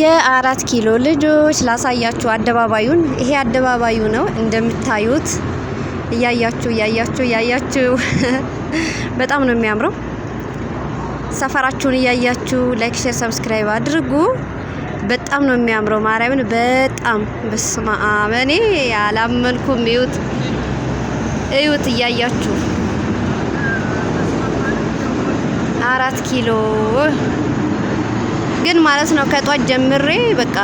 የአራት ኪሎ ልጆች ላሳያችሁ አደባባዩን። ይሄ አደባባዩ ነው እንደምታዩት። እያያችሁ በጣም ነው የሚያምረው። ሰፈራችሁን እያያችሁ ላይክ፣ ሼር፣ ሰብስክራይብ አድርጉ። በጣም ነው የሚያምረው። ማርያምን በጣም በስመ አብ እኔ አላመንኩም። እዩት እያያችሁ 4 ኪሎ ግን ማለት ነው ከጧት ጀምሬ በቃ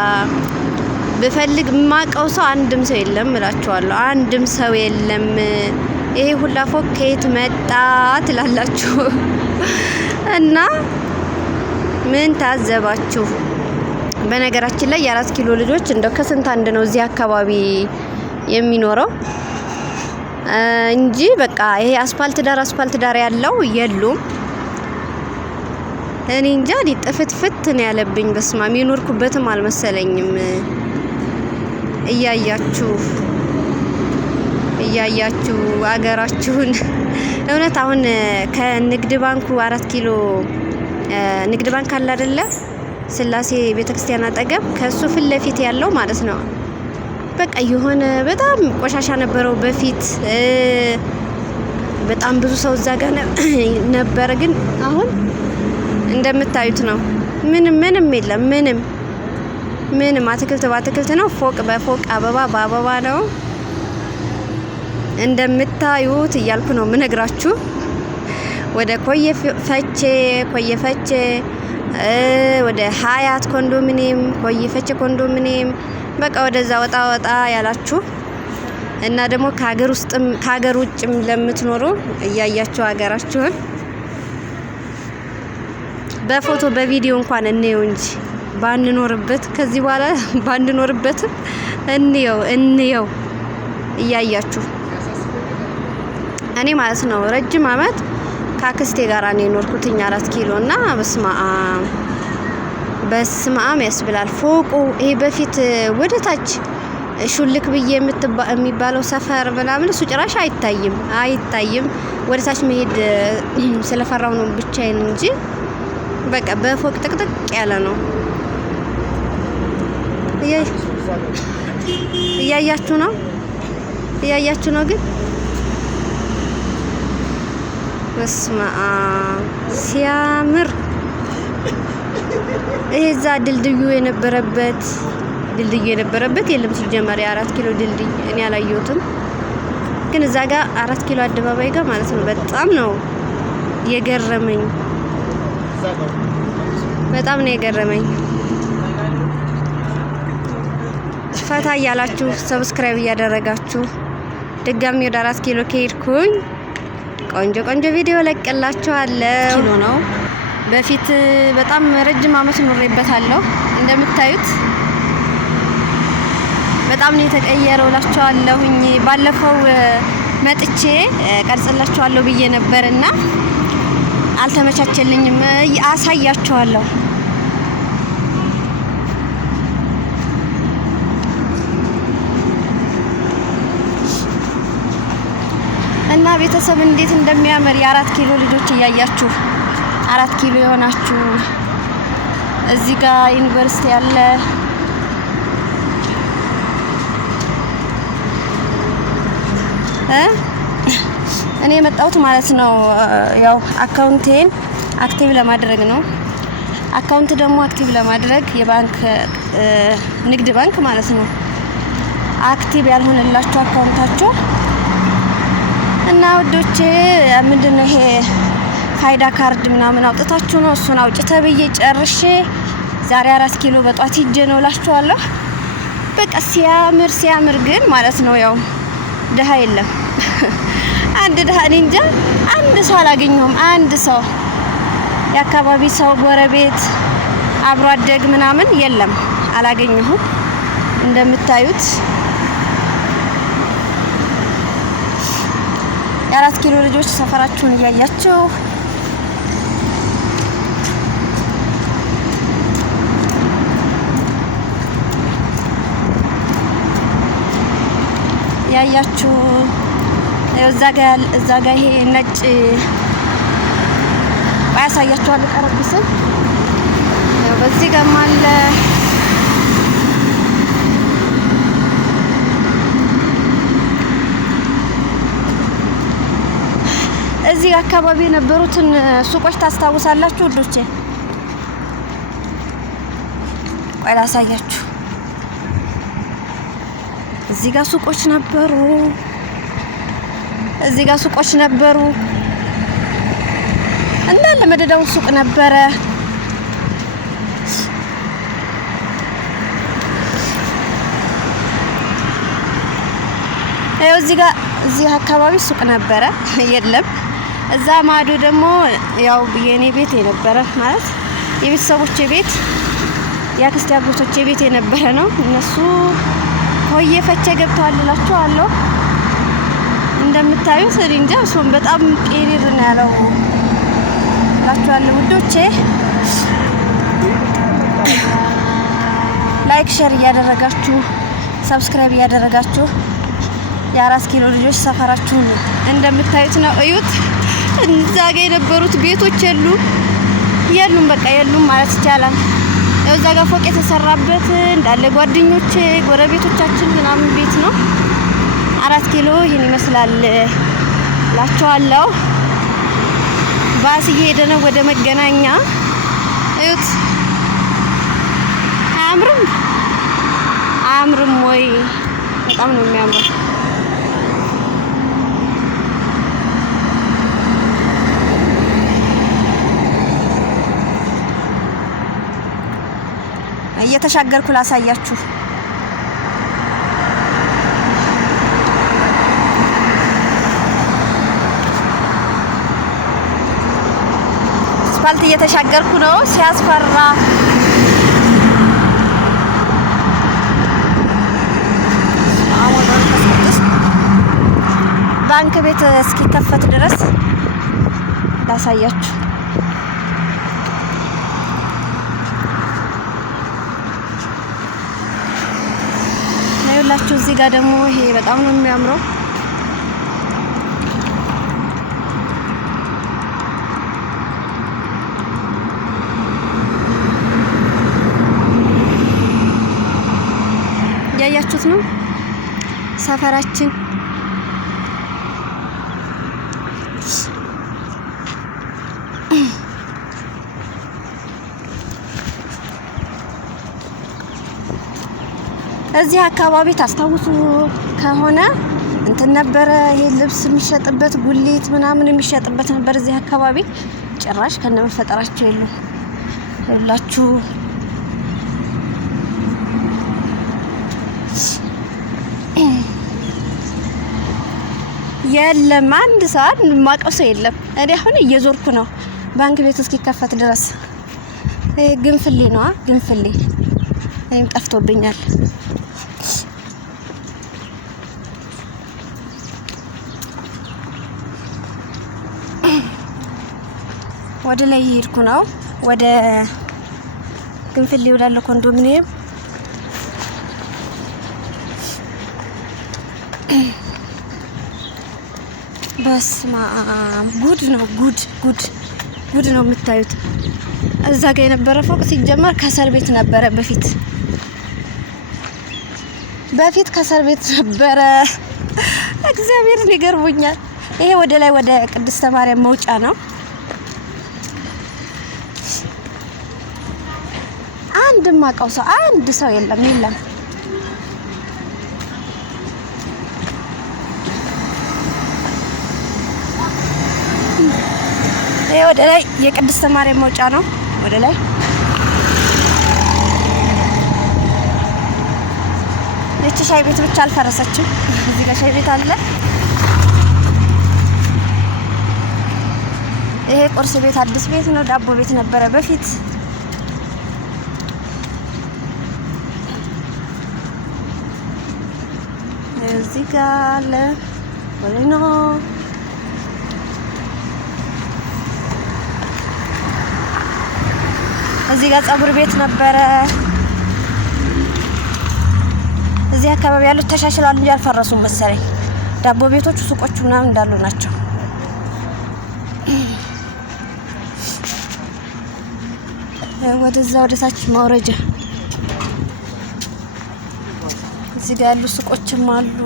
ብፈልግ ማቀው ሰው አንድም ሰው የለም እላችኋለሁ። አንድም ሰው የለም። ይሄ ሁላ ፎቅ ከየት መጣ ትላላችሁ? እና ምን ታዘባችሁ? በነገራችን ላይ የ4 ኪሎ ልጆች እንደው ከስንት አንድ ነው እዚህ አካባቢ የሚኖረው እንጂ በቃ ይሄ አስፓልት ዳር ያለው የሉም። እኔ እንጃ ሊጥፍትፍት ነው ያለብኝ። በስማም የኖርኩበትም አልመሰለኝም። እያያችሁ አገራችሁን እውነት አሁን ከንግድ ባንኩ 4 ኪሎ ንግድ ባንክ አለ አይደለ? ስላሴ ቤተክርስቲያን አጠገብ ከሱ ፊት ለፊት ያለው ማለት ነው። በቃ የሆነ በጣም ቆሻሻ ነበረው በፊት። በጣም ብዙ ሰው እዛ ጋር ነበር፣ ግን አሁን እንደምታዩት ነው። ምንም የለም። ምንም አትክልት በአትክልት ነው። ፎቅ በፎቅ አበባ በአበባ ነው። እንደምታዩት እያልኩ ነው ምነግራችሁ። ወደ ኮየ ፈቼ ወደ ሀያት ኮንዶሚኒየም፣ ኮየ ፈቼ ኮንዶሚኒየም በቃ ወደዛ ወጣ ያላችሁ እና ደግሞ ከሀገር ውጭም ለምትኖሩ እያያችሁ ሀገራችሁን በፎቶ በቪዲዮ እንኳን እንየው እንጂ ባንኖርበት፣ ከዚህ በኋላ ባንኖርበት እንየው እያያችሁ። እኔ ማለት ነው ረጅም አመት ከአክስቴ ጋር ነው የኖርኩትኝ 4 ኪሎ እና በስማም ያስብላል ፎቁ። ይሄ በፊት ወደ ታች ሹልክ ብዬ የሚባለው ሰፈር ምናምን እሱ ጭራሽ አይታይም። ወደ ታች መሄድ ስለፈራው ነው ብቻዬን እንጂ በቃ በፎቅ ጥቅጥቅ ያለ ነው። እያያችሁ ነው ግን በስመ አብ ሲያምር። ይሄ እዛ ድልድዩ የነበረበት የለም ሲጀመር የ4 ኪሎ ድልድይ እኔ አላየሁትም፣ ግን እዛ ጋር 4 ኪሎ አደባባይ ጋር ማለት ነው በጣም ነው የገረመኝ። በጣም ነው የገረመኝ። ፈታ እያላችሁ ሰብስክራይብ እያደረጋችሁ ድጋሚ ወደ 4 ኪሎ ከሄድኩኝ ቆንጆ ቪዲዮ ለቅላችኋለሁ። ኪሎ ነው በፊት በጣም ረጅም አመት ኖሬበታለሁ። እንደምታዩት በጣም ነው የተቀየረው እላችኋለሁኝ። ባለፈው መጥቼ ቀርጽላችኋለሁ ብዬ ነበርና አልተመቻቸልኝም። አሳያችኋለሁ። እና ቤተሰብ እንዴት እንደሚያምር የ4 ኪሎ ልጆች እያያችሁ 4 ኪሎ የሆናችሁ እዚህ ጋር ዩኒቨርሲቲ ያለ እኔ የመጣሁት ማለት ነው ያው አካውንቴን አክቲቭ ለማድረግ ነው። አካውንት ደግሞ አክቲቭ ለማድረግ የባንክ ንግድ ባንክ ማለት ነው አክቲቭ ያልሆነላችሁ አካውንታችሁ እና ወዶቼ ምንድነው ይሄ ፋይዳ ካርድ ምናምን አውጥታችሁ ነው። እሱን አውጭ ተብዬ ጨርሼ ዛሬ 4 ኪሎ በጧት ሂጄ ነው እላችኋለሁ። በቃ ሲያምር ግን ማለት ነው ያው ድሃ የለም። አንድ ድሃ እንጃ አንድ ሰው አላገኘሁም። አንድ ሰው የአካባቢ ሰው ጎረቤት አብሮ አደግ ምናምን የለም፣ አላገኘሁም። እንደምታዩት የ4 ኪሎ ልጆች ሰፈራችሁን እያያችሁ እዛ ጋ ይሄ ነጭ ያሳያችኋል። ቀረብ ሲል በዚህ ጋር አለ እዚህ አካባቢ የነበሩትን ሱቆች ታስታውሳላችሁ ውዶቼ? ቆይ ላሳያችሁ። እዚህ ጋር ሱቆች ነበሩ። እዚህ ጋር ሱቆች ነበሩ። እንዳለ መደዳው ሱቅ ነበረ። እዚህ አካባቢ ሱቅ ነበረ፣ የለም። እዛ ማዶ ደግሞ ያው የኔ ቤት የነበረ ማለት የቤተሰቦቼ ቤት የአክስቴ አጎቶቼ ቤት የነበረ ነው። እነሱ ሆዬ ፈቼ ገብተዋል እላችኋለሁ። እንደምታዩት እንጃ እሱም በጣም ቄሪር ነው ያለው እላችኋለሁ ውዶቼ። ላይክ ሼር እያደረጋችሁ ሰብስክራይብ እያደረጋችሁ የ4 ኪሎ ልጆች ሰፈራችሁን እንደምታዩት ነው። እዩት። እዛ ጋር የነበሩት ቤቶች የሉም፣ በቃ የሉም ማለት ይቻላል። እዛ ጋር ፎቅ የተሰራበት እንዳለ ጓደኞቼ ጎረቤቶቻችን ምናምን ቤት ነው። 4 ኪሎ ይሄን ይመስላል ላችኋለሁ። ባስ እየሄደ ነው ወደ መገናኛ። እዩት። አያምርም ወይ? በጣም ነው የሚያምረው። እየተሻገርኩ ላሳያችሁ። አስፋልት እየተሻገርኩ ነው። ሲያስፈራ። ባንክ ቤት እስኪከፈት ድረስ ላሳያችሁ። እዚህ ጋር ደግሞ ይሄ በጣም ነው የሚያምረው። ያያችሁት ነው ሰፈራችን። እዚህ አካባቢ ታስታውሱ ከሆነ እንትን ነበረ፣ ይሄ ልብስ የሚሸጥበት ጉሊት ምናምን የሚሸጥበት ነበር እዚህ አካባቢ። ጭራሽ ከነመፈጠራቸው የለም ሁላችሁ። የለም አንድ ሰዓት ማቀው ሰው የለም። እኔ አሁን እየዞርኩ ነው ባንክ ቤት እስኪከፈት ድረስ። ግንፍሌ ነው ግንፍሌ፣ እኔም ጠፍቶብኛል። ወደ ላይ እየሄድኩ ነው፣ ወደ ግንፍሌ ወዳለ ኮንዶሚኒየም። በስማ ጉድ ነው ጉድ ነው የምታዩት። እዛ ጋር የነበረ ፎቅ ሲጀመር ከሰር ቤት ነበረ። በፊት ከሰር ቤት ነበረ። እግዚአብሔርን ይገርሙኛል። ይሄ ወደ ላይ ወደ ቅድስተ ማርያም መውጫ ነው። ማቀው ሰው አንድ ሰው የለም። ይሄ ወደ ላይ የቅድስተ ማርያም መውጫ ነው። ወደ ላይ እቺ ሻይ ቤት ብቻ አልፈረሰችም። እዚህ ጋር ሻይ ቤት አለ። ይሄ ቁርስ ቤት አዲስ ቤት ነው። ዳቦ ቤት ነበረ በፊት። እዚህ ጋር አለ ወለኖ። እዚህ ጋር ፀጉር ቤት ነበረ። እዚህ አካባቢ ያሉት ተሻሽሏል እንጂ አልፈረሱም መሰለኝ። ዳቦ ቤቶቹ፣ ሱቆቹ ምናምን እንዳሉ ናቸው። ወደዛ ወደ ታች ማውረጃ። እዚህ ጋር ያሉ ሱቆችም አሉ።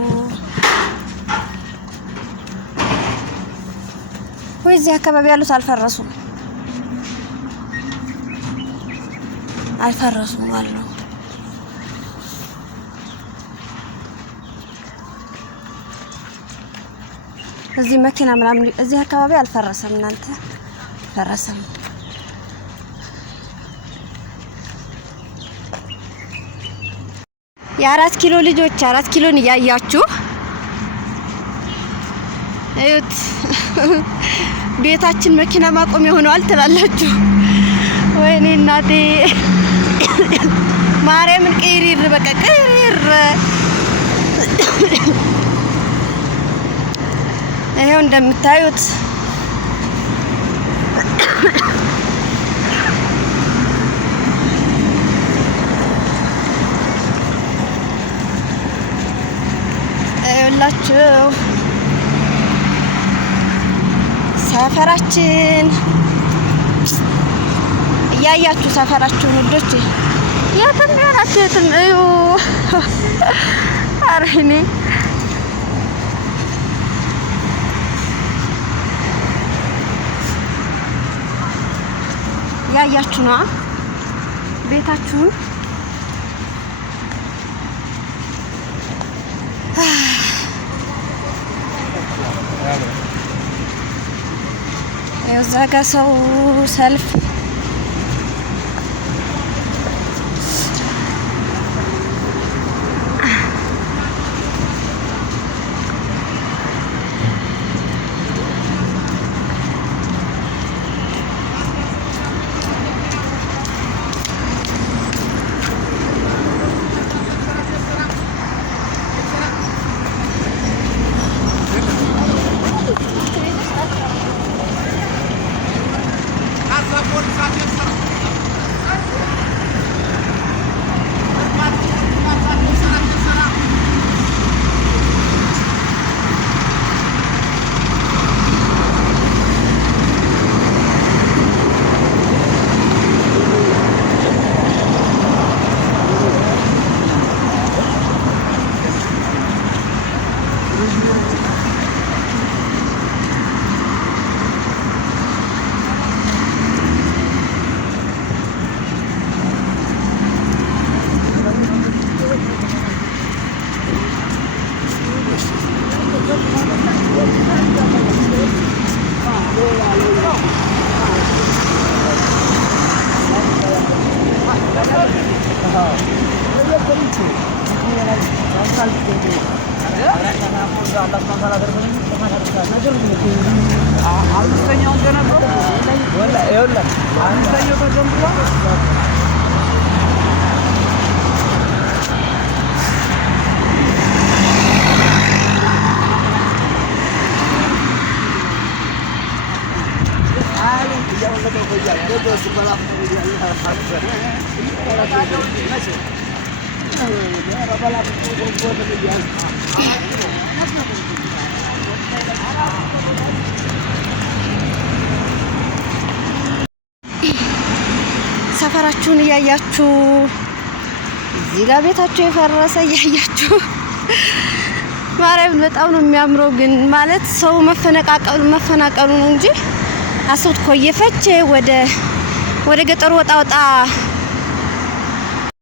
ወይ እዚህ አካባቢ ያሉት አልፈረሱም ማለት ነው። እዚህ መኪና ምናምን እዚህ አካባቢ አልፈረሰም። እናንተ ፈረሰም። የ4 ኪሎ ልጆች 4 ኪሎን እያያችሁ እዩት። ቤታችን መኪና ማቆሚያ ሆኗል ትላላችሁ። ወይኔ እናቴ ማርያምን ቅሪር በቃ ቅሪር። ይሄው እንደምታዩት ይኸውላችሁ ሰፈራችን እያያችሁ ሰፈራችሁን ውዶች የትም ያላችሁ የትም እዩ። አረኔ ያያችሁ ነው ቤታችሁን። እዛ ጋ ሰው ሰልፍ ሰፈራችሁን እያያችሁ እዚህ ጋር ቤታችሁ የፈረሰ እያያችሁ ማርያም በጣም ነው የሚያምረው። ግን ማለት ሰው መፈናቀሉ ነው እንጂ አሰብት ኮየፈቼ ወደ ገጠሩ ወጣ